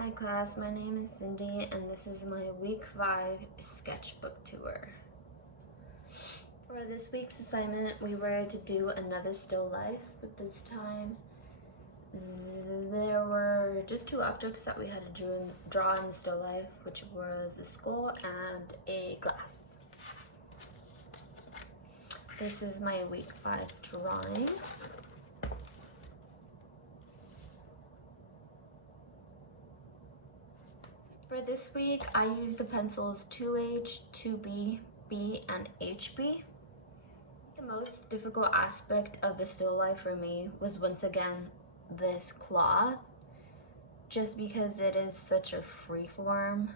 Hi class, my name is Cindy and this is my week 5 sketchbook tour. For this week's assignment, we were to do another still life, but this time there were just 2 objects that we had to draw in the still life, which was a skull and a glass. This is my week 5 drawing. For this week, I used the pencils 2H, 2B, B, and HB. The most difficult aspect of the still life for me was once again this cloth, just because it is such a free form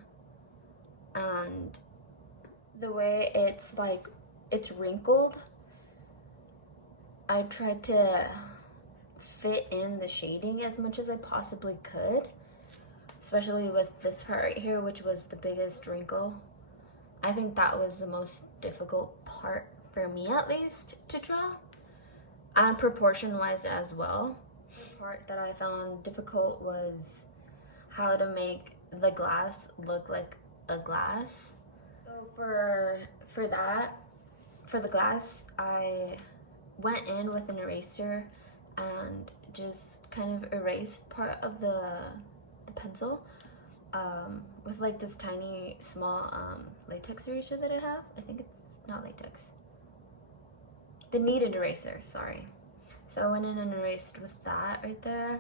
and the way it's wrinkled. I tried to fit in the shading as much as I possibly could, especially with this part right here, which was the biggest wrinkle. I think that was the most difficult part for me, at least, to draw, and proportion-wise as well. The part that I found difficult was how to make the glass look like a glass. So for the glass, I went in with an eraser and just kind of erased part of the pencil with like this tiny small latex eraser that I have. I think it's not latex. The kneaded eraser, sorry. So I went in and erased with that right there,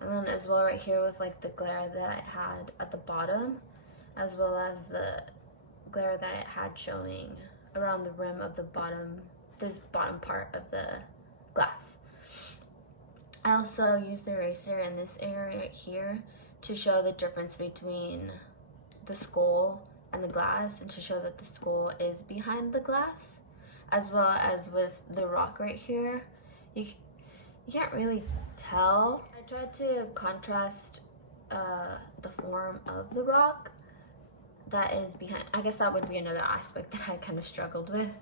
and then as well right here with like the glare that I had at the bottom, as well as the glare that it had showing around the rim of the this bottom part of the glass. I also used the eraser in this area right here to show the difference between the skull and the glass, and to show that the skull is behind the glass, as well as with the rock right here. You can't really tell. I tried to contrast the form of the rock that is behind. I guess that would be another aspect that I kind of struggled with,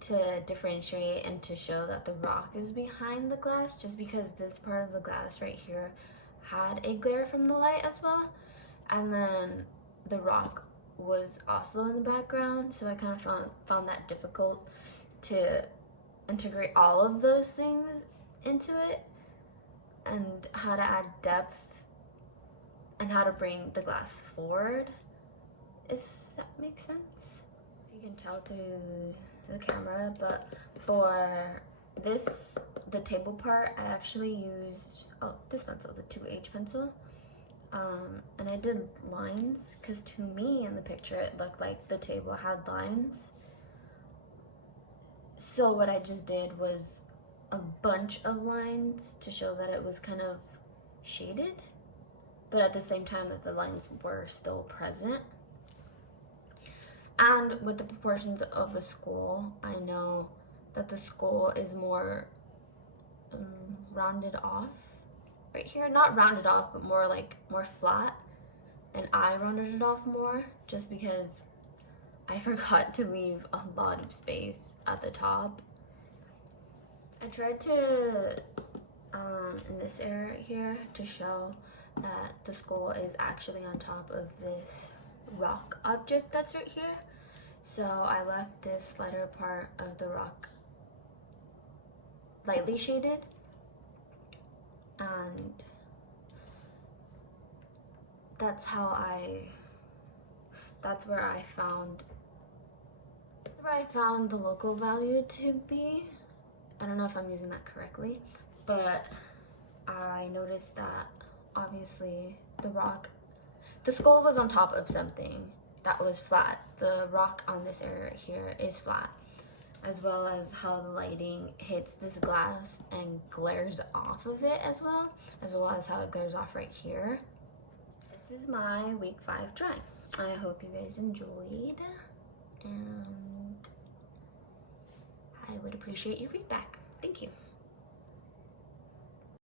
to differentiate and to show that the rock is behind the glass, just because this part of the glass right here had a glare from the light as well, and then the rock was also in the background, so I kind of found that difficult to integrate all of those things into it, and how to add depth and how to bring the glass forward, if that makes sense. If you can tell through the camera, but for this, the table part, I actually used this pencil, the 2H pencil, and I did lines because to me in the picture it looked like the table had lines. So what I just did was a bunch of lines to show that it was kind of shaded, but at the same time that the lines were still present. And with the proportions of the skull, I know that the skull is more rounded off right here. Not rounded off, but more flat. And I rounded it off more just because I forgot to leave a lot of space at the top. I tried to, in this area right here, to show that the skull is actually on top of this rock object that's right here. So I left this lighter part of the rock lightly shaded, and that's where I found the local value to be. I don't know if I'm using that correctly, but I noticed that obviously the skull was on top of something that was flat. The rock on this area right here is flat, as well as how the lighting hits this glass and glares off of it as well as how it glares off right here. This is my week 5 drawing. I hope you guys enjoyed, and I would appreciate your feedback. Thank you.